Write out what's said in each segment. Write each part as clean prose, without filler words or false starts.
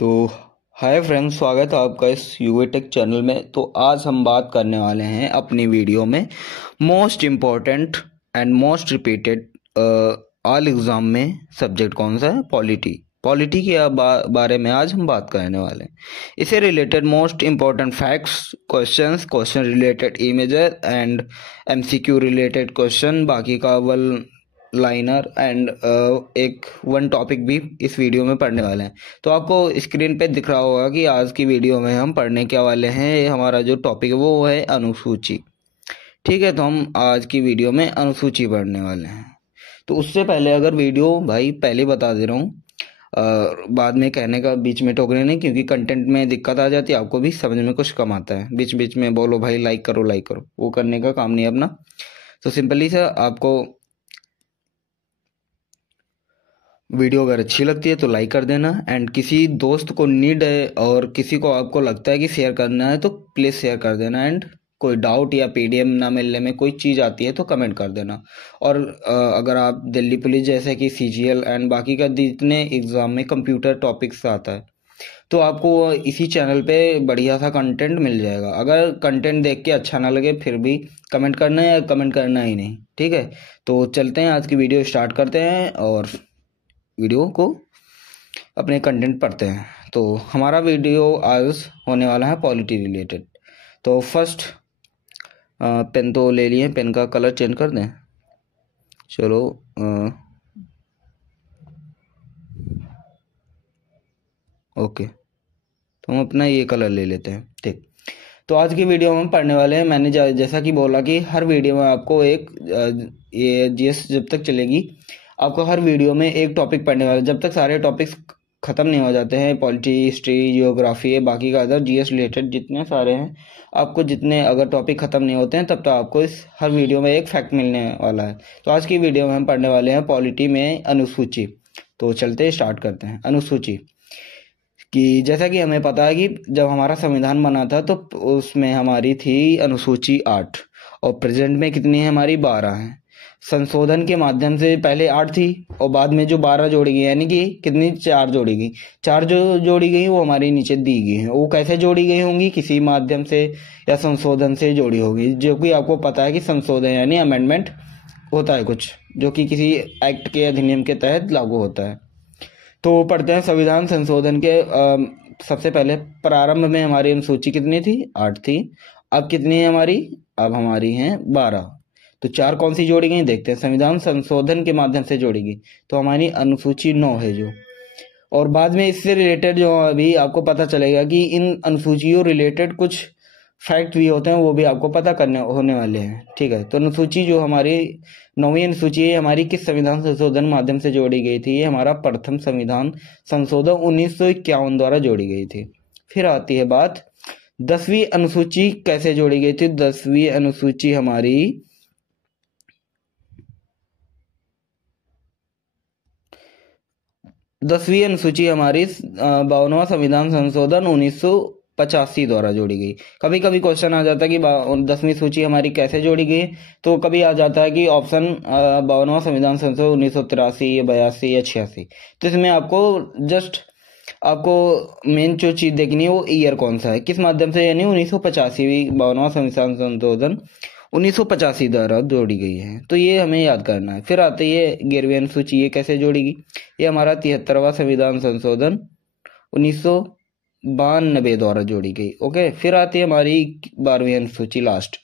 तो hi friends, स्वागत है आपका इस यूवी टेक चैनल में। तो आज हम बात करने वाले हैं अपनी वीडियो में most important and most repeated all exam में सब्जेक्ट कौन सा है? पॉलिटी के बारे में आज हम बात करने वाले हैं। इससे related most important facts, question related images and MCQ related question, बाकी का लाइनर एंड एक वन टॉपिक भी इस वीडियो में पढ़ने वाले हैं। तो आपको स्क्रीन पे दिख रहा होगा कि आज की वीडियो में हम पढ़ने क्या वाले हैं। हमारा जो टॉपिक है वो है अनुसूची। ठीक है, तो हम आज की वीडियो में अनुसूची पढ़ने वाले हैं। तो उससे पहले अगर वीडियो भाई पहले बता दे रहा हूँ, बाद में कहने का बीच में टोकने नहीं, क्योंकि कंटेंट में दिक्कत आ जाती है, आपको भी समझ में कुछ कम आता है। बीच बीच में बोलो भाई लाइक करो, वो करने का काम नहीं है अपना। तो सिंपली से आपको वीडियो अगर अच्छी लगती है तो लाइक कर देना, एंड किसी दोस्त को नीड है और किसी को आपको लगता है कि शेयर करना है तो प्लीज़ शेयर कर देना। एंड कोई डाउट या पीडीएफ ना मिलने में कोई चीज़ आती है तो कमेंट कर देना। और अगर आप दिल्ली पुलिस जैसे कि सीजीएल एंड बाकी का जितने एग्ज़ाम में कंप्यूटर टॉपिक्स आता है तो आपको इसी चैनल पे बढ़िया सा कंटेंट मिल जाएगा। अगर कंटेंट देख के अच्छा ना लगे फिर भी कमेंट करना है या कमेंट करना ही नहीं, ठीक है। तो चलते हैं, आज की वीडियो स्टार्ट करते हैं और वीडियो को अपने कंटेंट पढ़ते हैं। तो हमारा वीडियो आज होने वाला है पॉलिटी रिलेटेड। तो फर्स्ट पेन तो ले लिए, पेन का कलर चेंज कर दें। चलो ओके, तो हम अपना ये कलर ले लेते हैं। ठीक, तो आज की वीडियो में पढ़ने वाले हैं। मैंने जैसा कि बोला कि हर वीडियो में आपको एक ये जीएस जब तक चलेगी आपको हर वीडियो में एक टॉपिक पढ़ने वाला, जब तक सारे टॉपिक्स ख़त्म नहीं हो जाते हैं। पॉलिटी, हिस्ट्री, जियोग्राफी, बाकी का अदर जीएस रिलेटेड जितने सारे हैं, आपको जितने अगर टॉपिक ख़त्म नहीं होते हैं तब तक आपको इस हर वीडियो में एक फैक्ट मिलने वाला है। तो आज की वीडियो में हम पढ़ने वाले हैं पॉलिटी में अनुसूची। तो चलते स्टार्ट करते हैं। अनुसूची कि जैसा कि हमें पता है कि जब हमारा संविधान बना था तो उसमें हमारी थी अनुसूची 8 और प्रेजेंट में कितनी है? हमारी 12 है। संशोधन के माध्यम से पहले 8 थी और बाद में जो 12 जोड़ी गई, यानी कि कितनी? 4 जोड़ी गई। 4 जो जोड़ी गई वो हमारी नीचे दी गई है। वो कैसे जोड़ी गई होंगी? किसी माध्यम से या संशोधन से जोड़ी होगी, जो कि आपको पता है कि संशोधन यानी अमेंडमेंट होता है कुछ, जो कि किसी एक्ट के अधिनियम के तहत लागू होता है। तो पढ़ते हैं संविधान संशोधन के। सबसे पहले प्रारंभ में हमारी अनुसूची कितनी थी? 8 थी। अब कितनी है हमारी? अब हमारी हैं 12। तो 4 कौन सी जोड़ी गई देखते हैं। संविधान संशोधन के माध्यम से जोड़ी गई तो हमारी अनुसूची 9 है जो। और बाद में इससे रिलेटेड जो अभी आपको पता चलेगा कि इन अनुसूचियों रिलेटेड कुछ फैक्ट भी होते हैं, वो भी आपको पता करने होने वाले हैं। ठीक है, तो अनुसूची जो हमारी 9वीं अनुसूची है हमारी किस संविधान संशोधन माध्यम से जोड़ी गई थी? ये हमारा प्रथम संविधान संशोधन 1951 द्वारा जोड़ी गई थी। फिर आती है बात 10वीं अनुसूची कैसे जोड़ी गई थी। 10वीं अनुसूची हमारी 10वीं अनुसूची हमारी 52वां संविधान संशोधन 1985 द्वारा जोड़ी गई। कभी कभी क्वेश्चन आ जाता है कि 10वीं सूची हमारी कैसे जोड़ी गई, तो कभी आ जाता है कि ऑप्शन 52वां संविधान संशोधन 1983 या 82 या 86। तो इसमें आपको मेन जो चीज देखनी है वो ईयर कौन सा है, किस माध्यम से, यानी 1985 52वां संविधान संशोधन 1985 द्वारा जोड़ी गई है। तो ये हमें याद करना है। फिर आती है 11वीं अनुसूची, ये कैसे जोड़ेगी? ये हमारा 73वां संविधान संशोधन 1992 द्वारा जोड़ी गई। ओके, फिर आती है हमारी 12वीं अनुसूची लास्ट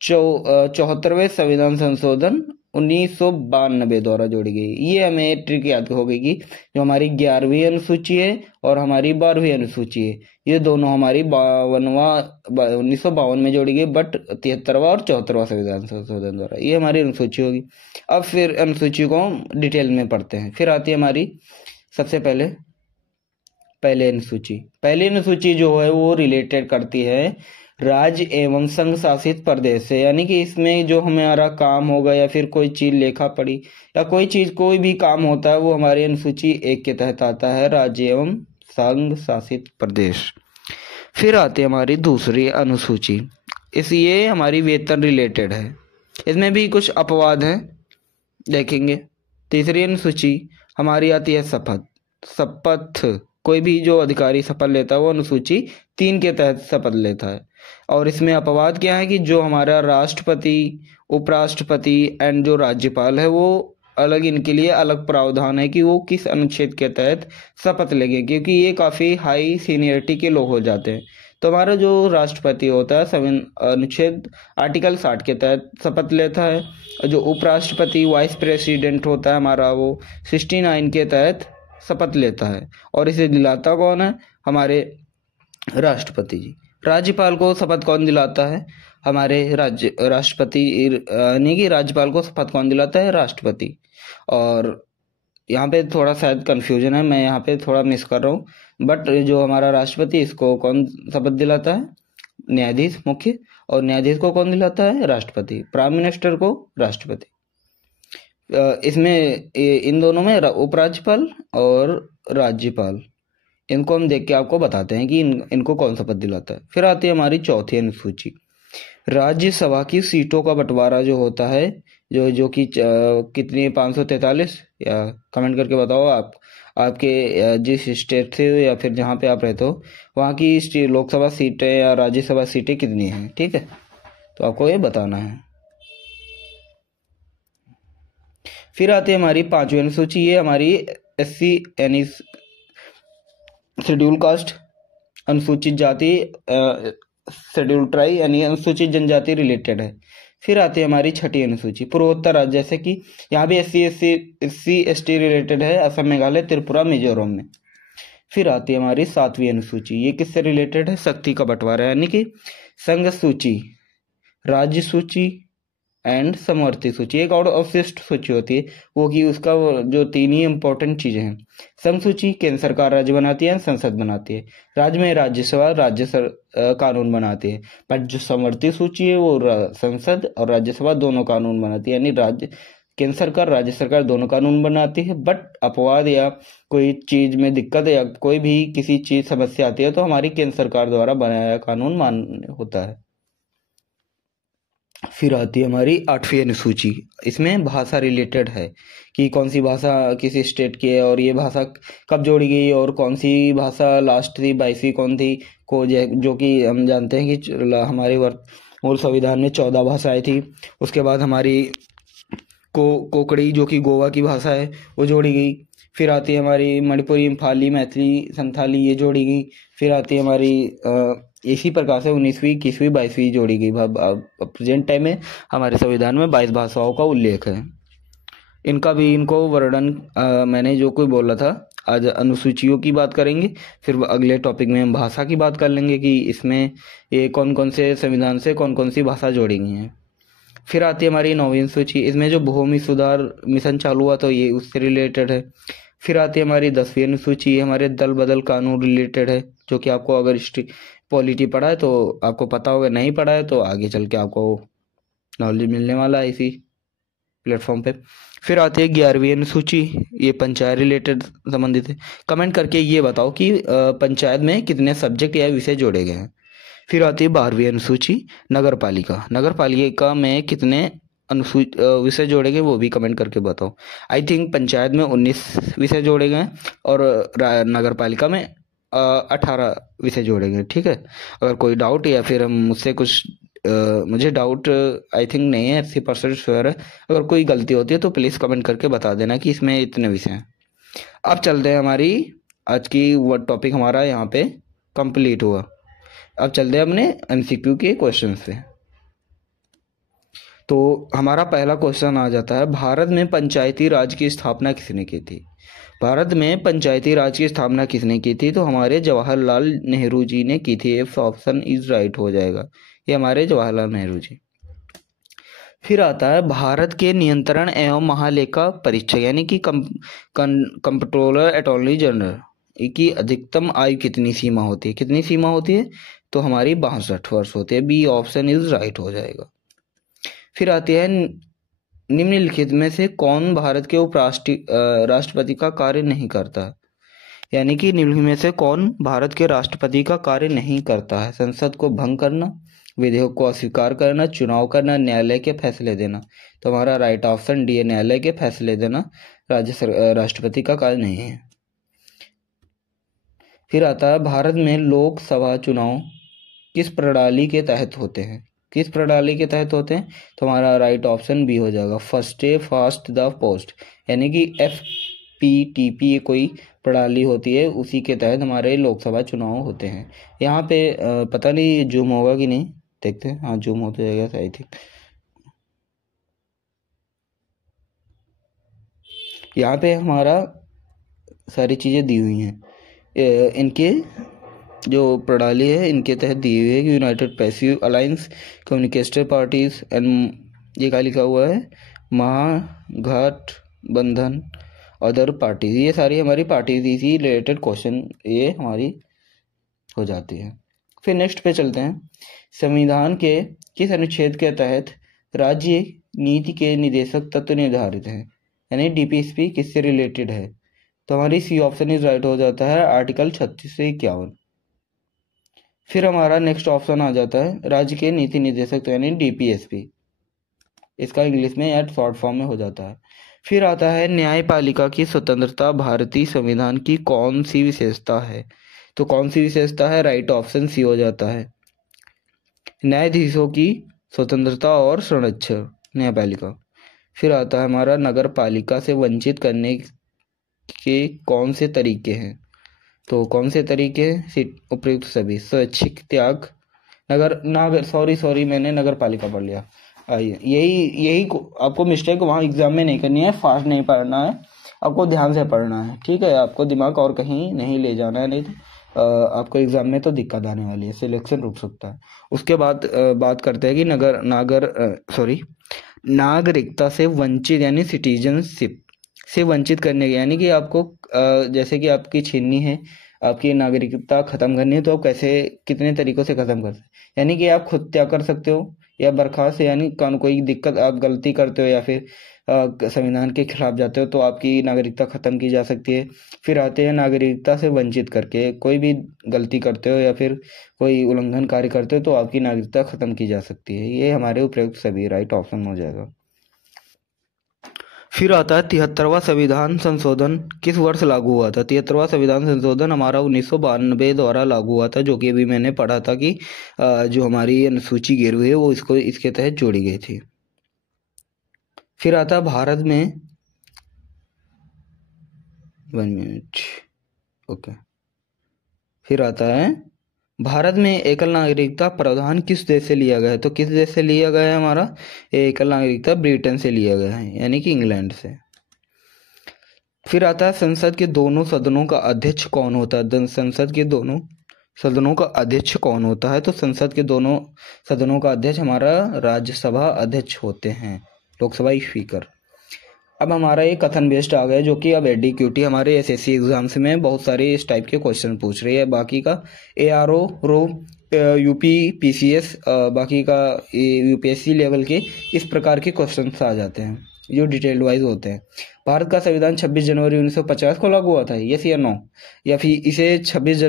74वें संविधान संशोधन 1992 द्वारा जोड़ी गई। ये हमें ट्रिक याद हो गई कि जो हमारी 11वीं अनुसूची है और हमारी 12वीं अनुसूची है, ये दोनों हमारी 1952 में जोड़ी गई, बट 73वां और 74वां संविधान संशोधन द्वारा। ये हमारी अनुसूची होगी। अब फिर अनुसूची को हम डिटेल में पढ़ते हैं। फिर आती है हमारी सबसे पहले अनुसूची जो है वो रिलेटेड करती है राज्य एवं संघ शासित प्रदेश से, यानी कि इसमें जो हमारा काम होगा या फिर कोई चीज लेखा पढ़ी या कोई भी काम होता है वो हमारी अनुसूची 1 के तहत आता है, राज्य एवं संघ शासित प्रदेश। फिर आती है हमारी दूसरी अनुसूची, ये हमारी वेतन रिलेटेड है, इसमें भी कुछ अपवाद हैं, देखेंगे। तीसरी अनुसूची हमारी आती है शपथ कोई भी जो अधिकारी शपथ लेता है वो अनुसूची 3 के तहत शपथ लेता है। और इसमें अपवाद क्या है कि जो हमारा राष्ट्रपति, उपराष्ट्रपति एंड जो राज्यपाल है वो अलग, इनके लिए अलग प्रावधान है कि वो किस अनुच्छेद के तहत शपथ लेंगे, क्योंकि ये काफ़ी हाई सीनियरिटी के लोग हो जाते हैं। तो हमारा जो राष्ट्रपति होता है अनुच्छेद आर्टिकल 60 के तहत शपथ लेता है, और जो उपराष्ट्रपति वाइस प्रेसिडेंट होता है हमारा वो 69 के तहत शपथ लेता है। और इसे दिलाता कौन है? हमारे राष्ट्रपति जी। राज्यपाल को शपथ कौन दिलाता है? हमारे राष्ट्रपति, यानी कि राज्यपाल को शपथ कौन दिलाता है? राष्ट्रपति। और यहाँ पे थोड़ा शायद कन्फ्यूजन है, मैं यहाँ पे थोड़ा मिस कर रहा हूँ, बट जो हमारा राष्ट्रपति, इसको कौन शपथ दिलाता है? न्यायाधीश मुख्य। और न्यायाधीश को कौन दिलाता है? राष्ट्रपति। प्राइम मिनिस्टर को राष्ट्रपति। इसमें इन दोनों में उपराज्यपाल और राज्यपाल, इनको हम देख के आपको बताते हैं कि इनको कौन शपथ दिलाता है। फिर आती है हमारी चौथी अनुसूची, राज्यसभा की सीटों का बंटवारा जो होता है, जो कि कितनी है? 543, या कमेंट करके बताओ आप, आपके जिस स्टेट से या फिर जहाँ पे आप रहते हो वहाँ की लोकसभा सीटें या राज्यसभा सीटें कितनी हैं, ठीक है? तो आपको ये बताना है। फिर आती है हमारी 5वीं अनुसूची, ये हमारी SC यानी शेड्यूल कास्ट, अनुसूचित जाति, शेड्यूल ट्राइब यानी अनुसूचित जनजाति रिलेटेड है। फिर आती है हमारी 6ठी अनुसूची, पूर्वोत्तर राज्य, जैसे कि यहाँ भी SC ST रिलेटेड है, असम, मेघालय, त्रिपुरा, मिजोरम में। फिर आती है हमारी 7वीं अनुसूची, ये किससे रिलेटेड है? शक्ति का बंटवारा, यानी कि संघ सूची, राज्य सूची एंड समवर्ती सूची। एक और अवशिष्ट सूची होती है, वो कि उसका जो 3 ही इंपॉर्टेंट चीजें हैं। संघ सूची केंद्र सरकार राज्य बनाती है, संसद बनाती है। राज्य में राज्यसभा कानून बनाती है। पर जो समवर्ती सूची है वो संसद और राज्यसभा दोनों कानून बनाती है, यानी केंद्र सरकार, राज्य सरकार दोनों कानून बनाती है। बट अपवाद या कोई चीज में दिक्कत या कोई भी किसी चीज समस्या आती है तो हमारी केंद्र सरकार द्वारा बनाया कानून मान्य होता है। फिर आती है हमारी 8वीं अनुसूची, इसमें भाषा रिलेटेड है कि कौन सी भाषा किसी स्टेट की है और ये भाषा कब जोड़ी गई, और कौन सी भाषा लास्ट थी, 22वीं कौन थी, जो कि हम जानते हैं कि हमारे मूल संविधान में 14 भाषाएं थी। उसके बाद हमारी कोकड़ी जो कि गोवा की भाषा है वो जोड़ी गई। फिर आती है हमारी मणिपुरी, इम्फाली, मैथिली, संथाली, ये जोड़ी गई। फिर आती है हमारी इसी प्रकार से 19वीं, 21वीं, 22वीं जोड़ी गई। प्रेजेंट टाइम में हमारे संविधान में 22 भाषाओं का उल्लेख है। इनको वर्णन मैंने जो कोई बोला था, आज अनुसूचियों की बात करेंगे, फिर अगले टॉपिक में हम भाषा की बात कर लेंगे कि इसमें ये कौन कौन से संविधान से कौन कौन सी भाषा जोड़ी गई हैं। फिर आती है हमारी 9वीं अनुसूची, इसमें जो भूमि सुधार मिशन चालू हुआ तो ये उससे रिलेटेड है। फिर आती है हमारी 10वीं अनुसूची, ये हमारे दल बदल कानून रिलेटेड है, जो कि आपको अगर पॉलिटी पढ़ा है तो आपको पता होगा, नहीं पढ़ा है तो आगे चल के आपको नॉलेज मिलने वाला है इसी प्लेटफॉर्म पे। फिर आती है 11वीं अनुसूची, ये पंचायत रिलेटेड संबंधित है। कमेंट करके ये बताओ कि पंचायत में कितने सब्जेक्ट या विषय जोड़े गए हैं। फिर आती है 12वीं अनुसूची, नगर पालिका में कितने विषय जोड़े गए वो भी कमेंट करके बताओ। आई थिंक पंचायत में 19 विषय जोड़े गए और नगर पालिका में 18 विषय जोड़े गए, ठीक है। अगर कोई डाउट या फिर हम मुझसे कुछ मुझे डाउट आई थिंक नहीं है, 80% श्योर है, अगर कोई गलती होती है तो प्लीज़ कमेंट करके बता देना कि इसमें इतने विषय हैं। अब चलते हैं, हमारी आज की वो टॉपिक हमारा यहाँ पे कंप्लीट हुआ। अब चलते हैं अपने MCQ के क्वेश्चन पे। तो हमारा पहला क्वेश्चन आ जाता है, भारत में पंचायती राज की स्थापना किसने की थी? भारत में पंचायती राज की स्थापना किसने की थी? तो हमारे जवाहरलाल नेहरू जी ने की थी। ऑप्शन इज राइट हो जाएगा, ये हमारे जवाहरलाल नेहरू जी। फिर आता है भारत के नियंत्रण एवं महालेखा परीक्षक यानी कि कंप्ट्रोलर अटॉर्नी जनरल की अधिकतम आयु कितनी सीमा होती है? कितनी सीमा होती है? तो हमारी 62 वर्ष होती है। बी ऑप्शन इज राइट हो जाएगा। फिर आती है, निम्नलिखित में से कौन भारत के राष्ट्रपति का कार्य नहीं करता है? यानी कि निम्नलिखित में से कौन भारत के राष्ट्रपति का कार्य नहीं करता है? संसद को भंग करना, विधेयक को अस्वीकार करना, चुनाव करना, न्यायालय के फैसले देना। तो हमारा राइट ऑप्शन डी है, न्यायालय के फैसले देना राष्ट्रपति का कार्य नहीं है। फिर आता है भारत में लोकसभा चुनाव किस प्रणाली के तहत होते हैं? किस प्रणाली के तहत होते हैं? तो हमारा राइट ऑप्शन बी हो जाएगा, first A fast the post, यानी कि FPTP कोई प्रणाली होती है, उसी के तहत हमारे लोकसभा चुनाव होते हैं। यहाँ पे पता नहीं जूम होगा कि नहीं, देखते हैं। हाँ, जूम हो जाएगा आई थिंक। यहाँ पे हमारा सारी चीज़ें दी हुई हैं। इनके जो प्रणाली है इनके तहत दी हुई है कि united passive alliance, communist parties and, ये क्या लिखा हुआ है, महागठबंधन, अदर पार्टीज, ये सारी हमारी पार्टीज, इसी रिलेटेड क्वेश्चन ये हमारी हो जाती है। फिर नेक्स्ट पे चलते हैं। संविधान के किस अनुच्छेद के तहत राज्य नीति के निदेशक तत्व निर्धारित हैं? यानी DPSP किससे रिलेटेड है? तो हमारी सी ऑप्शन इज राइट हो जाता है, आर्टिकल 36 से 51। फिर हमारा नेक्स्ट ऑप्शन आ जाता है राज्य के नीति निदेशक, तो यानी DPSP, इसका इंग्लिश में या शॉर्ट फॉर्म में हो जाता है। फिर आता है न्यायपालिका की स्वतंत्रता भारतीय संविधान की कौन सी विशेषता है? तो कौन सी विशेषता है? राइट ऑप्शन सी हो जाता है, न्यायाधीशों की स्वतंत्रता और संरक्षण, न्यायपालिका। फिर आता है हमारा नगर पालिका से वंचित करने के कौन से तरीके हैं? तो कौन से तरीके हैं? उपयुक्त सभी, स्वैच्छिक त्याग, सॉरी मैंने नगर पालिका पढ़ लिया। यही आपको मिस्टेक वहाँ एग्जाम में नहीं करनी है, फास्ट नहीं पढ़ना है, आपको ध्यान से पढ़ना है, ठीक है? आपको दिमाग और कहीं नहीं ले जाना है, नहीं तो आपको एग्जाम में तो दिक्कत आने वाली है, सिलेक्शन रुक सकता है। उसके बाद बात करते हैं कि नागरिकता से वंचित, यानी सिटीजनशिप से वंचित करने के, यानी कि आपको जैसे कि आपकी छीननी है, आपकी नागरिकता खत्म करनी है, तो आप कैसे, कितने तरीकों से खत्म कर सकते हैं? यानी कि आप खुद त्याग कर सकते हो, या बर्खास्त, यानी कोई दिक्कत, आप गलती करते हो या फिर संविधान के खिलाफ जाते हो तो आपकी नागरिकता खत्म की जा सकती है। फिर आते हैं नागरिकता से वंचित करके, कोई भी गलती करते हो या फिर कोई उल्लंघन कार्य करते हो तो आपकी नागरिकता खत्म की जा सकती है। ये हमारे उपयुक्त सभी राइट ऑप्शन हो जाएगा। फिर आता है 73वां संविधान संशोधन किस वर्ष लागू हुआ था? 73वां संविधान संशोधन हमारा 1992 द्वारा लागू हुआ था, जो कि अभी मैंने पढ़ा था कि जो हमारी अनुसूची गिरवी है वो इसके तहत जोड़ी गई थी। फिर आता है भारत में, 1 मिनट, ओके। फिर आता है भारत में एकल नागरिकता प्रावधान किस देश से लिया गया है? तो किस देश से लिया गया है? हमारा एकल नागरिकता ब्रिटेन से लिया गया है, यानी कि इंग्लैंड से। फिर आता है संसद के दोनों सदनों का अध्यक्ष कौन होता है? संसद के दोनों सदनों का अध्यक्ष कौन होता है? तो संसद के दोनों सदनों का अध्यक्ष हमारा राज्यसभा अध्यक्ष होते हैं, लोकसभा स्पीकर। अब हमारा ये कथन बेस्ड आ गया, जो कि अब एडीक्यूटी हमारे SSC एग्जाम्स में बहुत सारे इस टाइप के क्वेश्चन पूछ रही है। बाकी का ARO रो UP PCS बाकी का UPSC लेवल के इस प्रकार के क्वेश्चन आ जाते हैं जो डिटेल्ड वाइज होते हैं। भारत का संविधान 26 जनवरी 1950 को लागू हुआ था, यस या नो? या फिर इसे 26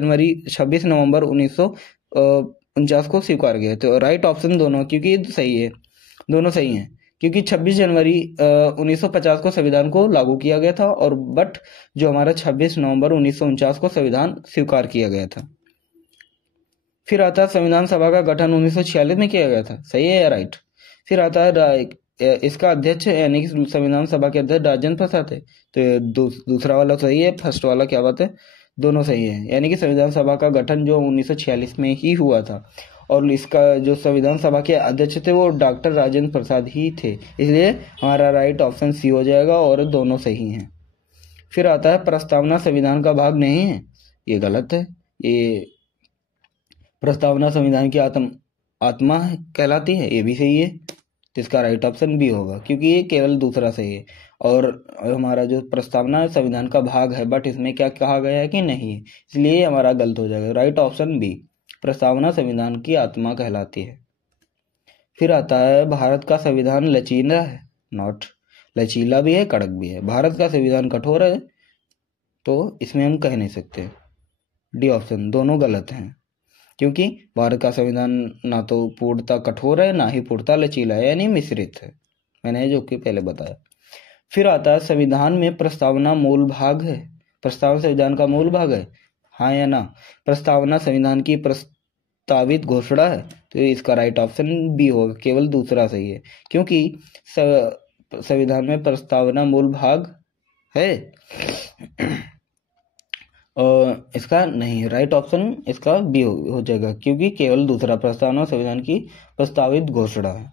नवंबर 1949 को स्वीकार किया? तो राइट ऑप्शन दोनों, क्योंकि सही है, दोनों सही हैं, क्योंकि 26 जनवरी 1950 को संविधान को लागू किया गया था, और बट जो हमारा 26 नवंबर 1949 को संविधान स्वीकार किया गया था। फिर आता है संविधान सभा का गठन 1946 में किया गया था, सही है या राइट? फिर आता है इसका अध्यक्ष, यानी कि संविधान सभा के अध्यक्ष राजेंद्र प्रसाद है, तो दूसरा वाला सही है, फर्स्ट वाला क्या बात है, दोनों सही है। यानी कि संविधान सभा का गठन जो 1946 में ही हुआ था, और इसका जो संविधान सभा के अध्यक्ष थे वो डॉक्टर राजेंद्र प्रसाद ही थे, इसलिए हमारा राइट ऑप्शन सी हो जाएगा, और दोनों सही हैं। फिर आता है प्रस्तावना संविधान का भाग नहीं है, ये गलत है। ये प्रस्तावना संविधान की आत्मा कहलाती है, ये भी सही है, तो इसका राइट ऑप्शन बी होगा, क्योंकि ये केवल दूसरा सही है। और हमारा जो प्रस्तावना संविधान का भाग है, बट इसमें क्या कहा गया है कि नहीं है, इसलिए हमारा गलत हो जाएगा। राइट ऑप्शन बी, प्रस्तावना संविधान की आत्मा कहलाती है। फिर आता है भारत का संविधान लचीला है, नॉट, लचीला भी है कड़क भी है। भारत का संविधान कठोर है, तो इसमें हम कह नहीं सकते, डी ऑप्शन, दोनों गलत हैं, क्योंकि भारत का संविधान ना तो पूर्णतः कठोर है ना ही पूर्णतः लचीला है, यानी मिश्रित है, मैंने जो कि पहले बताया। फिर आता है संविधान में प्रस्तावना मूल भाग है, प्रस्तावना संविधान का मूल भाग है, हाँ या ना? प्रस्तावना संविधान की प्रस्तावित घोषणा है, तो इसका राइट ऑप्शन बी होगा, केवल दूसरा सही है, क्योंकि संविधान में प्रस्तावना मूल भाग है। और इसका नहीं, राइट ऑप्शन इसका बी हो जाएगा, क्योंकि केवल दूसरा प्रस्तावना संविधान की प्रस्तावित घोषणा है।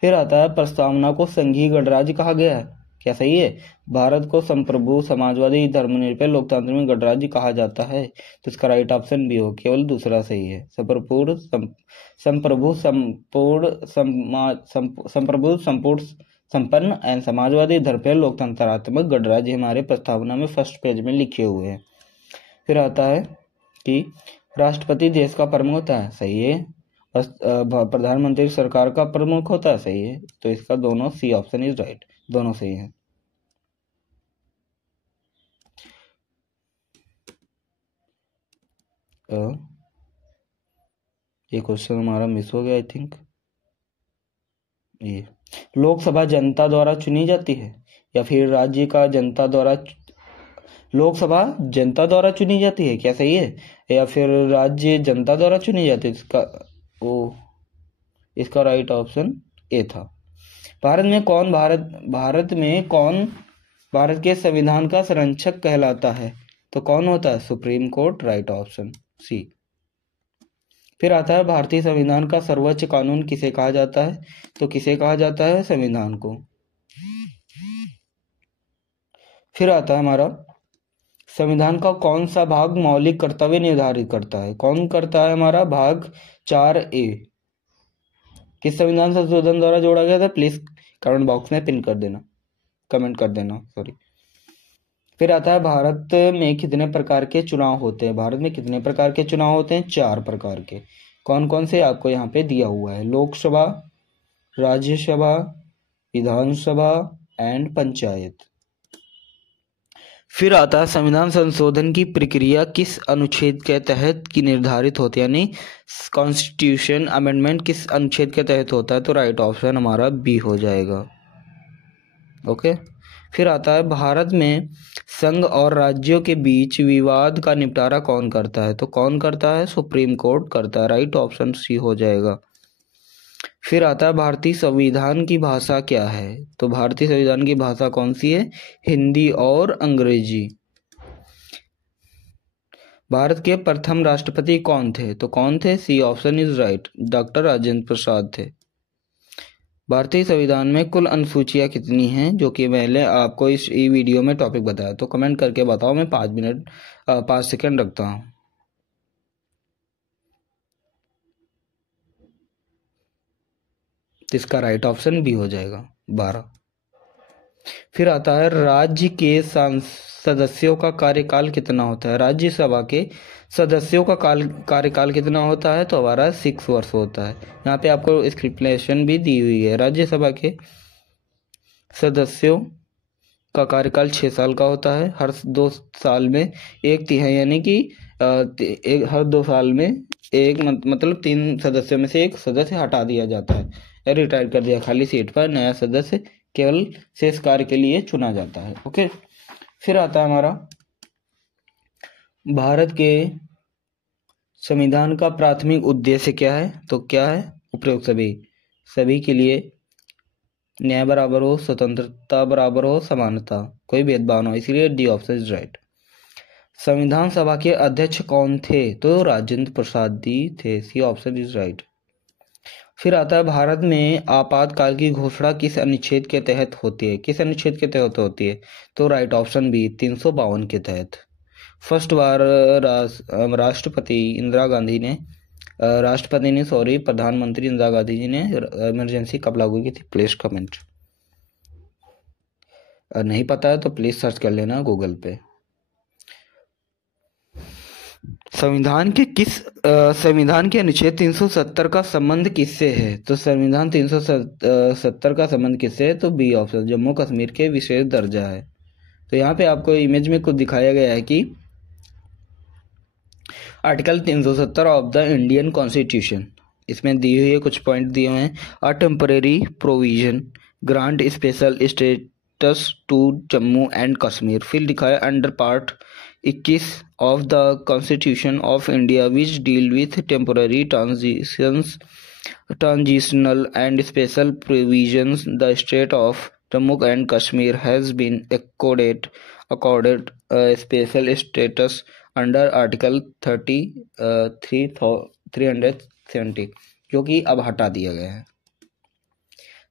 फिर आता है प्रस्तावना को संघीय गणराज्य कहा गया है, क्या सही है? भारत को संप्रभु समाजवादी धर्मनिरपेक्ष लोकतंत्र में गणराज्य कहा जाता है, तो इसका राइट ऑप्शन बी हो, केवल दूसरा सही है। संप्रभु संपूर्ण संपन्न एंड समाजवादी धर्मनिरपेक्ष लोकतंत्रात्मक गणराज्य हमारे प्रस्तावना में फर्स्ट पेज में लिखे हुए हैं। फिर आता है कि राष्ट्रपति देश का प्रमुख होता है, सही है। प्रधानमंत्री सरकार का प्रमुख होता है, सही है। तो इसका दोनों सी ऑप्शन इज राइट, दोनों सही है। ये क्वेश्चन हमारा मिस हो गया आई थिंक। ये लोकसभा जनता द्वारा चुनी जाती है या फिर राज्य का जनता द्वारा? लोकसभा जनता द्वारा चुनी जाती है, क्या सही है? या फिर राज्य जनता द्वारा चुनी जाती है? इसका राइट ऑप्शन ए था। भारत में कौन भारत के संविधान का संरक्षक कहलाता है, तो कौन होता है? Supreme court, right option C. फिर आता है भारतीय संविधान का सर्वोच्च कानून किसे कहा जाता है, तो किसे कहा जाता है? संविधान को। फिर आता है हमारा संविधान का कौन सा भाग मौलिक कर्तव्य निर्धारित करता है, कौन करता है? हमारा भाग 4A किस संविधान संशोधन द्वारा जोड़ा गया था? प्लीज कमेंट बॉक्स में कमेंट कर देना सॉरी। फिर आता है भारत में कितने प्रकार के चुनाव होते हैं? भारत में कितने प्रकार के चुनाव होते हैं? 4 प्रकार के। कौन कौन से आपको यहाँ पे दिया हुआ है? लोकसभा, राज्यसभा, विधानसभा एंड पंचायत। फिर आता है संविधान संशोधन की प्रक्रिया किस अनुच्छेद के तहत की निर्धारित होती है, यानी कॉन्स्टिट्यूशन अमेंडमेंट किस अनुच्छेद के तहत होता है, तो राइट ऑप्शन हमारा बी हो जाएगा। ओके। फिर आता है भारत में संघ और राज्यों के बीच विवाद का निपटारा कौन करता है, तो कौन करता है? सुप्रीम कोर्ट करता है, राइट ऑप्शन सी हो जाएगा। फिर आता है भारतीय संविधान की भाषा क्या है, तो भारतीय संविधान की भाषा कौन सी है? हिंदी और अंग्रेजी। भारत के प्रथम राष्ट्रपति कौन थे, तो कौन थे? C option is right, doctor Rajendra Prasad थे। भारतीय संविधान में कुल अनुसूचियां कितनी हैं, जो कि मैंने आपको इस वीडियो में टॉपिक बताया, तो कमेंट करके बताओ, मैं 5 सेकंड रखता हूँ। इसका राइट ऑप्शन भी हो जाएगा 12। फिर आता है राज्य के सदस्यों का कार्यकाल कितना होता है? राज्यसभा के सदस्यों का कार्यकाल कितना होता है, तो हमारा 6 वर्ष होता है। यहाँ पे आपको एक्सप्लेनेशन भी दी हुई है। राज्यसभा के सदस्यों का कार्यकाल 6 साल का होता है। हर 2 साल में 1/3 यानी कि हर 2 साल में एक मतलब 3 सदस्यों में से एक सदस्य हटा दिया जाता है या रिटायर कर दिया, खाली सीट पर नया सदस्य केवल शेष कार्य के लिए चुना जाता है। ओके। फिर आता है हमारा भारत के संविधान का प्राथमिक उद्देश्य क्या है, तो क्या है? उपरोक्त सभी के लिए न्याय बराबर हो, स्वतंत्रता बराबर हो, समानता, कोई भेदभाव न हो, इसलिए डी ऑप्शन इज राइट। संविधान सभा के अध्यक्ष कौन थे, तो राजेंद्र प्रसाद जी थे, सी ऑप्शन इज राइट। फिर आता है भारत में आपातकाल की घोषणा किस अनुच्छेद के तहत होती है, किस अनुच्छेद के तहत होती है, तो राइट ऑप्शन बी 352 के तहत। फर्स्ट बार प्रधानमंत्री इंदिरा गांधी जी ने इमरजेंसी कब लागू की थी? Please comment. नहीं पता है तो प्लीज सर्च कर लेना गूगल पे। संविधान के अनुच्छेद 370 का संबंध किससे है, तो संविधान 370 का संबंध किससे है, तो बी ऑप्शन जम्मू कश्मीर के विशेष दर्जा है। तो यहाँ पे आपको इमेज में कुछ दिखाया गया है कि article 370 of the Indian constitution, इसमें दी हुई है, कुछ पॉइंट दिए हुए हैं। A temporary provision grant special status to Jammu and Kashmir. फिर लिखा है under part 21 of the Constitution of India, which deal with temporary transitional and special provisions, the state of Jammu and Kashmir has been accorded a special status under Article 370, जो कि अब हटा दिया गया है।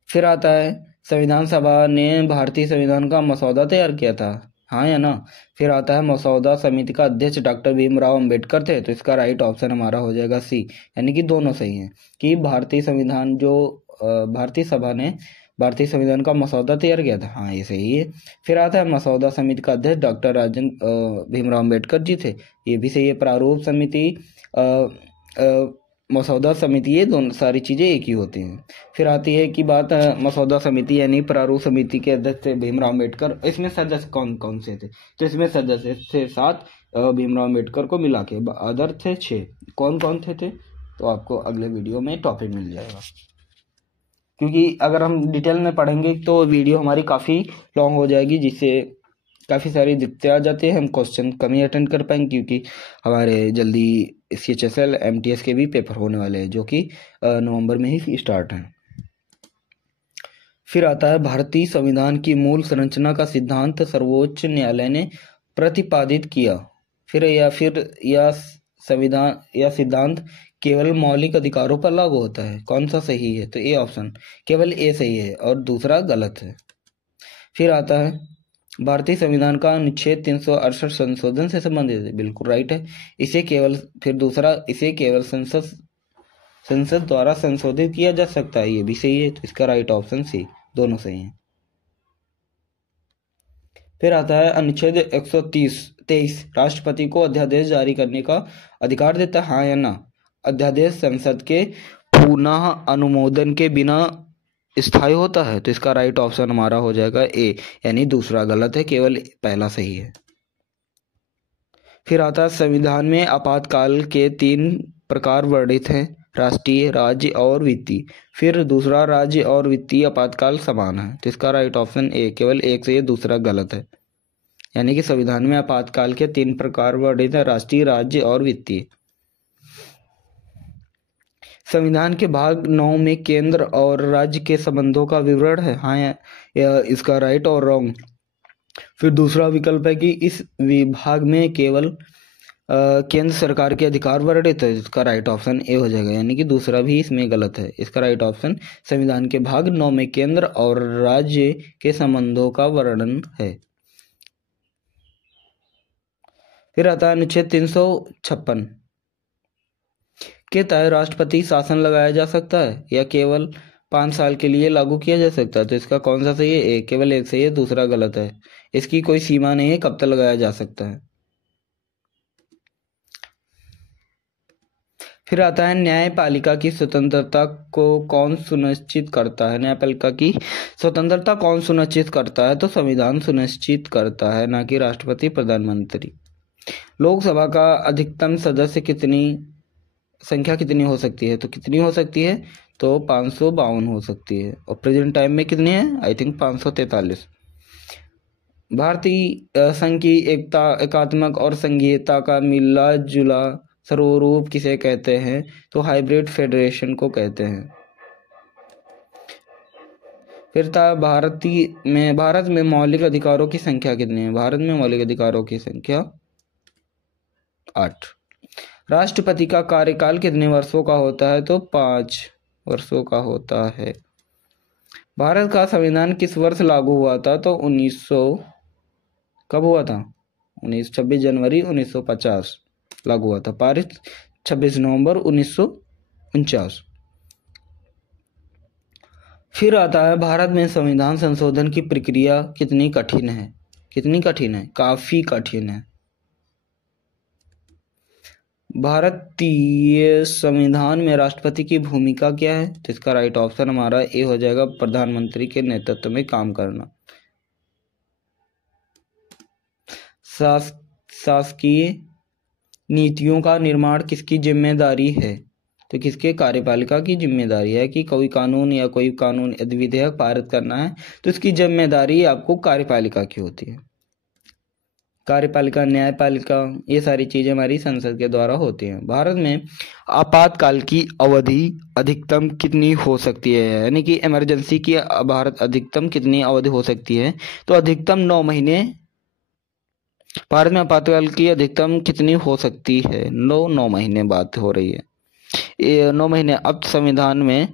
फिर आता है संविधान सभा ने भारतीय संविधान का मसौदा तैयार किया था, हाँ या ना। फिर आता है मसौदा समिति का अध्यक्ष डॉक्टर भीमराव अंबेडकर थे, तो इसका राइट ऑप्शन हमारा हो जाएगा सी, यानी कि दोनों सही हैं कि भारतीय सभा ने भारतीय संविधान का मसौदा तैयार किया था, हाँ ये सही है। फिर आता है मसौदा समिति का अध्यक्ष डॉक्टर भीमराव अंबेडकर जी थे, ये भी सही है। प्रारूप समिति मसौदा समिति, ये दोनों सारी चीज़ें एक ही होती हैं। फिर आती है कि बात मसौदा समिति यानी प्रारूप समिति के अध्यक्ष थे भीमराव अंबेडकर। इसमें सदस्य कौन कौन से थे, तो इसमें सदस्य थे 7, भीमराव अंबेडकर को मिला के, अदर थे 6। कौन कौन थे तो आपको अगले वीडियो में टॉपिक मिल जाएगा, क्योंकि अगर हम डिटेल में पढ़ेंगे तो वीडियो हमारी काफ़ी लॉन्ग हो जाएगी, जिससे काफ़ी सारी दिक्कतें आ जाती है, हम क्वेश्चन कम ही अटेंड कर पाएंगे, क्योंकि हमारे जल्दी CHSL MTS के भी पेपर होने वाले हैं, जो कि नवंबर में ही स्टार्ट हैं। फिर आता है भारतीय संविधान की मूल संरचना का सिद्धांत सर्वोच्च न्यायालय ने प्रतिपादित किया। फिर यह सिद्धांत केवल मौलिक अधिकारों पर लागू होता है, कौन सा सही है, तो ए ऑप्शन, केवल ए सही है और दूसरा गलत है। फिर आता है भारतीय संविधान का अनुच्छेद 368 संशोधन से संबंधित है, बिल्कुल राइट है। इसे केवल संसद द्वारा संशोधित किया जा सकता है, ये भी सही है, तो इसका राइट ऑप्शन सी, दोनों सही हैं। फिर आता है अनुच्छेद 123 राष्ट्रपति को अध्यादेश जारी करने का अधिकार देता है, हाँ या ना। अध्यादेश संसद के पुनः अनुमोदन के बिना स्थायी होता है, तो इसका राइट ऑप्शन हमारा हो जाएगा ए, यानी दूसरा गलत है, केवल पहला सही है। फिर आता है संविधान में आपातकाल के 3 प्रकार वर्णित हैं, राष्ट्रीय, राज्य और वित्तीय। फिर दूसरा राज्य और वित्तीय आपातकाल समान है, तो इसका राइट ऑप्शन ए, केवल एक सही है, दूसरा गलत है। यानी कि संविधान में आपातकाल के 3 प्रकार वर्णित हैं, राष्ट्रीय, राज्य और वित्तीय। संविधान के भाग 9 में केंद्र और राज्य के संबंधों का विवरण है, हाँ या इसका राइट और रॉन्ग। फिर दूसरा विकल्प है कि इस विभाग में केवल केंद्र सरकार के अधिकार वर्णित है, इसका राइट ऑप्शन ए हो जाएगा, यानी कि दूसरा भी इसमें गलत है। इसका राइट ऑप्शन संविधान के भाग 9 में केंद्र और राज्य के संबंधों का वर्णन है। फिर आता है अनुच्छेद 356 के तहत राष्ट्रपति शासन लगाया जा सकता है या केवल 5 साल के लिए लागू किया जा सकता है, तो इसका कौन सा सही है, ए, केवल एक सही है, दूसरा गलत है। इसकी कोई सीमा नहीं है कब तक लगाया जा सकता है। फिर आता है न्यायपालिका की स्वतंत्रता को कौन सुनिश्चित करता है, न्यायपालिका की स्वतंत्रता कौन सुनिश्चित करता है, तो संविधान सुनिश्चित करता है, ना कि राष्ट्रपति प्रधानमंत्री। लोकसभा का अधिकतम सदस्य संख्या कितनी हो सकती है, तो कितनी हो सकती है, तो 552 हो सकती है, और प्रेजेंट टाइम में कितनी है, आई थिंक 543। भारतीय संघ की एकात्मक और संघीयता का मिला जुला स्वरूप किसे कहते हैं, तो हाइब्रिड फेडरेशन को कहते हैं। फिर था भारत में मौलिक अधिकारों की संख्या कितनी है, भारत में मौलिक अधिकारों की संख्या 8। राष्ट्रपति का कार्यकाल कितने वर्षों का होता है, तो 5 वर्षों का होता है। भारत का संविधान किस वर्ष लागू हुआ था, तो 1900 कब हुआ था, 26 जनवरी 1950 लागू हुआ था, पारित 26 नवंबर 1949। फिर आता है भारत में संविधान संशोधन की प्रक्रिया कितनी कठिन है, काफी कठिन है। भारतीय संविधान में राष्ट्रपति की भूमिका क्या है, तो इसका राइट ऑप्शन हमारा ए हो जाएगा, प्रधानमंत्री के नेतृत्व में काम करना। शासकीय नीतियों का निर्माण किसकी जिम्मेदारी है, तो किसके, कार्यपालिका की जिम्मेदारी है कि कोई कानून या कोई कानून विधेयक पारित करना है, तो इसकी जिम्मेदारी आपको कार्यपालिका की होती है। कार्यपालिका, न्यायपालिका, ये सारी चीजें हमारी संसद के द्वारा होती हैं। भारत में आपातकाल की अवधि अधिकतम कितनी हो सकती है, यानी कि इमरजेंसी की भारत अधिकतम कितनी अवधि हो सकती है? तो अधिकतम 9 महीने। भारत में आपातकाल की अधिकतम कितनी हो सकती है? 9 महीने बात हो रही है, ये 9 महीने। अब संविधान में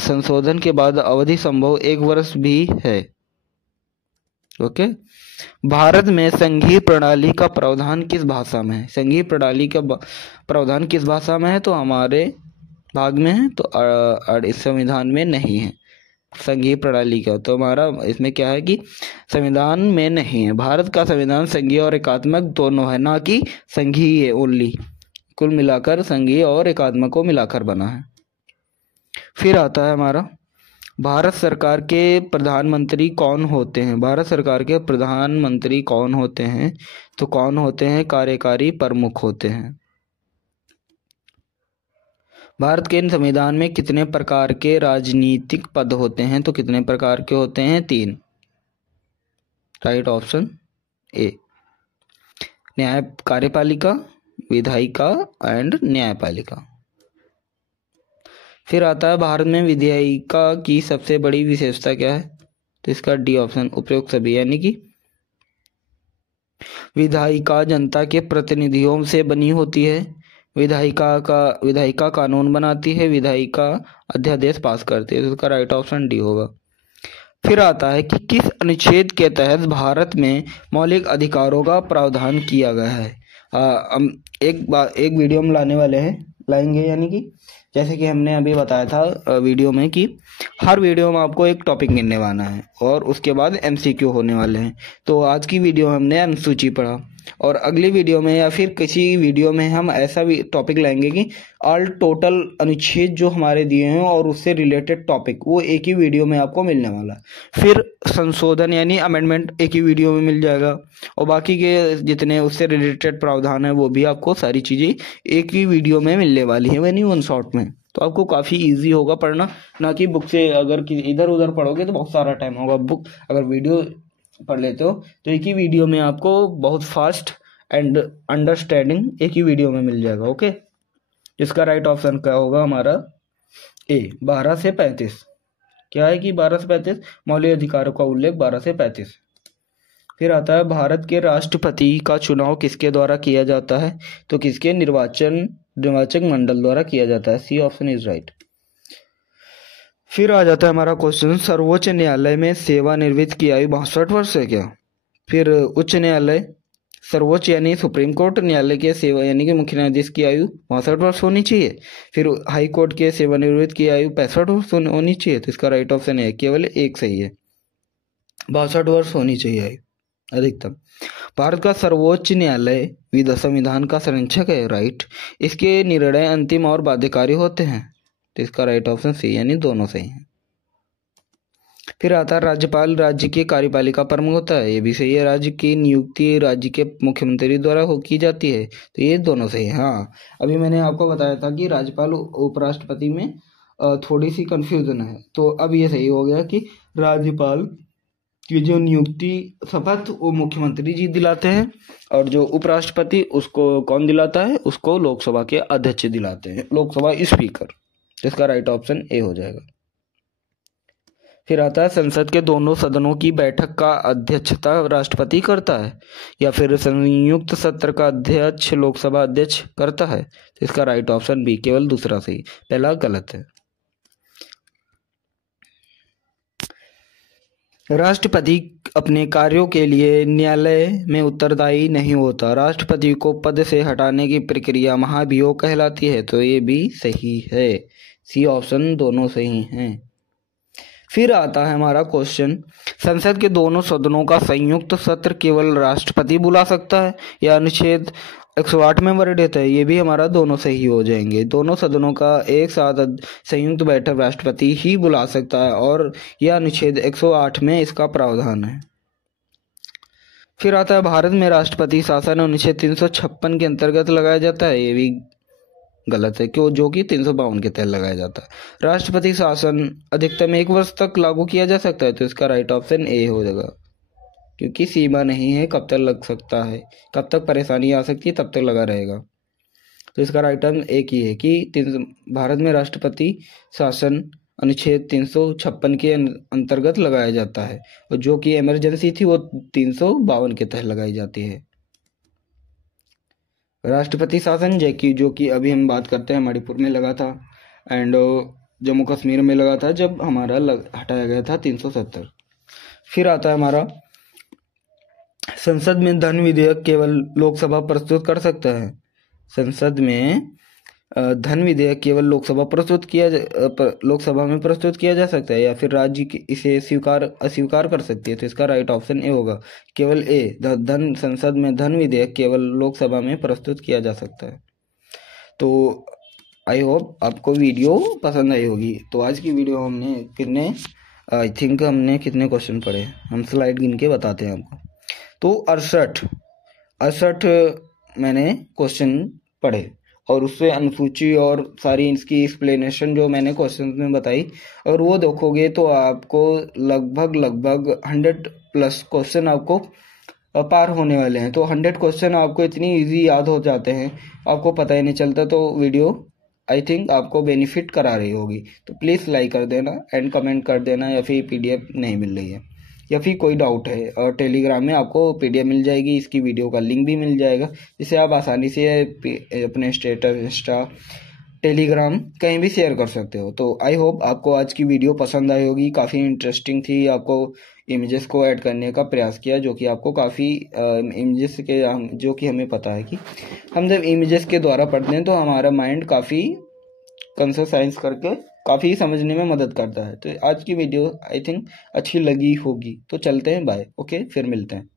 संशोधन के बाद अवधि संभव 1 वर्ष भी है। ओके। भारत में संघीय प्रणाली का प्रावधान किस भाषा में है? संघीय प्रणाली का प्रावधान किस भाषा में है? तो हमारे भाग में है, तो इस संविधान में नहीं है संघीय प्रणाली का। तो हमारा इसमें क्या है कि संविधान में नहीं है। भारत का संविधान संघीय और एकात्मक दोनों है, ना कि संघीय ओनली। कुल मिलाकर संघीय और एकात्मक को मिलाकर बना है। फिर आता है हमारा, भारत सरकार के प्रधानमंत्री कौन होते हैं? भारत सरकार के प्रधानमंत्री कौन होते हैं? तो कौन होते हैं? कार्यकारी प्रमुख होते हैं। भारत के संविधान में कितने प्रकार के राजनीतिक पद होते हैं? तो कितने प्रकार के होते हैं? 3। Right option A. न्याय कार्यपालिका, विधायिका एंड न्यायपालिका। फिर आता है, भारत में विधायिका की सबसे बड़ी विशेषता क्या है? तो इसका डी ऑप्शन, उपयुक्त सभी, यानी कि विधायिका जनता के प्रतिनिधियों से बनी होती है। विधायिका कानून बनाती है, विधायिका अध्यादेश पास करती है। तो इसका राइट ऑप्शन डी होगा। फिर आता है कि किस अनुच्छेद के तहत भारत में मौलिक अधिकारों का प्रावधान किया गया है? हम एक वीडियो में लाएंगे, यानी कि जैसे कि हमने अभी बताया था वीडियो में कि हर वीडियो में आपको एक टॉपिक मिलने वाला है और उसके बाद एमसीक्यू होने वाले हैं। तो आज की वीडियो में हमने अनुसूची पढ़ा, और अगली वीडियो में या फिर किसी वीडियो में हम ऐसा भी टॉपिक लाएंगे कि ऑल टोटल अनुच्छेद जो हमारे दिए हैं और उससे रिलेटेड टॉपिक वो एक ही वीडियो में आपको मिलने वाला है। फिर संशोधन यानी अमेंडमेंट एक ही वीडियो में मिल जाएगा, और बाकी के जितने उससे रिलेटेड प्रावधान है वो भी आपको सारी चीज़ें एक ही वीडियो में मिलने वाली है, यानी वन शॉट में। तो आपको काफ़ी इजी होगा पढ़ना, ना कि बुक से अगर इधर उधर पढ़ोगे तो बहुत सारा टाइम होगा। बुक अगर वीडियो पढ़ लेते हो तो एक ही वीडियो में आपको बहुत फास्ट एंड अंडरस्टैंडिंग एक ही वीडियो में मिल जाएगा। ओके। इसका राइट ऑप्शन क्या होगा हमारा? ए, 12 से 35। क्या है कि 12 से 35 मौलिक अधिकारों का उल्लेख 12 से 35। फिर आता है, भारत के राष्ट्रपति का चुनाव किसके द्वारा किया जाता है? तो किसके? निर्वाचक मंडल द्वारा किया जाता है। C option is right. फिर आ जाता है हमारा क्वेश्चन, सर्वोच्च न्यायालय में सेवानिवृत्त की आयु 62 वर्ष है क्या? फिर उच्च न्यायालय, सर्वोच्च यानी सुप्रीम कोर्ट न्यायालय के सेवा यानी कि मुख्य न्यायाधीश की आयु 62 वर्ष होनी चाहिए। फिर हाई कोर्ट के सेवानिवृत्त की आयु 65 वर्ष होनी चाहिए। तो इसका राइट ऑप्शन है केवल एक सही है, 62 वर्ष होनी चाहिए आयु अधिकतम। भारत का सर्वोच्च न्यायालय संविधान का संरक्षक है, राइट। इसके निर्णय अंतिम और बाध्यकारी होते हैं। तो इसका राइट ऑप्शन सी, यानी दोनों सही हैं। फिर आता है, राज्यपाल राज्य की कार्यपालिका प्रमुख होता है, ये भी सही है। राज्य की नियुक्ति राज्य के मुख्यमंत्री द्वारा की जाती है, तो ये दोनों सही है। हाँ, अभी मैंने आपको बताया था कि राज्यपाल उपराष्ट्रपति में थोड़ी सी कंफ्यूजन है, तो अब ये सही हो गया कि राज्यपाल की जो नियुक्ति शपथ वो मुख्यमंत्री जी दिलाते हैं, और जो उपराष्ट्रपति उसको कौन दिलाता है? उसको लोकसभा के अध्यक्ष दिलाते हैं, लोकसभा स्पीकर। इसका राइट ऑप्शन ए हो जाएगा। फिर आता है, संसद के दोनों सदनों की बैठक का अध्यक्षता राष्ट्रपति करता है या फिर संयुक्त सत्र का अध्यक्ष लोकसभा अध्यक्ष करता है? तो इसका राइट ऑप्शन बी, केवल दूसरा सही, पहला गलत है। राष्ट्रपति अपने कार्यों के लिए न्यायालय में उत्तरदायी नहीं होता। राष्ट्रपति को पद से हटाने की प्रक्रिया महाभियोग कहलाती है। तो ये भी सही है, सी ऑप्शन, दोनों सही हैं। फिर आता है हमारा क्वेश्चन, संसद के दोनों सदनों का संयुक्त सत्र केवल राष्ट्रपति बुला सकता है या अनुच्छेद 108 में वर्णित है? ये भी हमारा दोनों सही हो जाएंगे। दोनों सदनों का एक साथ संयुक्त बैठक राष्ट्रपति ही बुला सकता है, और यह अनुच्छेद 108 में इसका प्रावधान है। फिर आता है, भारत में राष्ट्रपति शासन अनुच्छेद 356 के अंतर्गत लगाया जाता है। ये भी गलत है, क्यों? जो कि 352 के तहत लगाया जाता है। राष्ट्रपति शासन अधिकतम 1 वर्ष तक लागू किया जा सकता है। तो इसका राइट ऑप्शन ए हो जाएगा। क्योंकि सीमा नहीं है कब तक लग सकता है, कब तक परेशानी आ सकती है तब तक लगा रहेगा। तो इसका राइट आंसर एक ही है कि भारत में राष्ट्रपति शासन अनुच्छेद 356 के अंतर्गत लगाया जाता है, और जो कि इमरजेंसी थी वो 352 के तहत लगाई जाती है। राष्ट्रपति शासन जो कि अभी हम बात करते हैं मणिपुर में लगा था, एंड जम्मू कश्मीर में लगा था जब हमारा हटाया गया था 370। फिर आता है हमारा, संसद में धन विधेयक केवल लोकसभा प्रस्तुत कर सकता है। संसद में धन विधेयक केवल लोकसभा में प्रस्तुत किया जा सकता है, या फिर राज्य इसे अस्वीकार कर सकती है। तो इसका राइट ऑप्शन ए होगा, केवल ए, संसद में धन विधेयक केवल लोकसभा में प्रस्तुत किया जा सकता है। तो आई होप आपको वीडियो पसंद आई होगी। तो आज की वीडियो हमने कितने क्वेश्चन पढ़े, हम स्लाइड गिन के बताते हैं आपको। तो 68 मैंने क्वेश्चन पढ़े, और उससे अनुसूची और सारी इसकी एक्सप्लेनेशन जो मैंने क्वेश्चन में बताई, और वो देखोगे तो आपको लगभग 100+ क्वेश्चन आपको पार होने वाले हैं। तो 100 क्वेश्चन आपको इतनी इजी याद हो जाते हैं, आपको पता ही नहीं चलता। तो वीडियो आई थिंक आपको बेनिफिट करा रही होगी। तो प्लीज़ लाइक कर देना एंड कमेंट कर देना, या फिर PDF नहीं मिल रही है या फिर कोई डाउट है, और टेलीग्राम में आपको PDF मिल जाएगी, इसकी वीडियो का लिंक भी मिल जाएगा, जिसे आप आसानी से अपने स्टेटस, इंस्टा, टेलीग्राम कहीं भी शेयर कर सकते हो। तो आई होप आपको आज की वीडियो पसंद आई होगी, काफ़ी इंटरेस्टिंग थी। आपको इमेजेस को ऐड करने का प्रयास किया, जो कि आपको काफ़ी इमेजेस के जो कि हमें पता है कि हम जब इमेजेस के द्वारा पढ़ते हैं तो हमारा माइंड काफ़ी कंसरसाइज करके काफ़ी समझने में मदद करता है। तो आज की वीडियो आई थिंक अच्छी लगी होगी। तो चलते हैं, बाय, ओके, फिर मिलते हैं।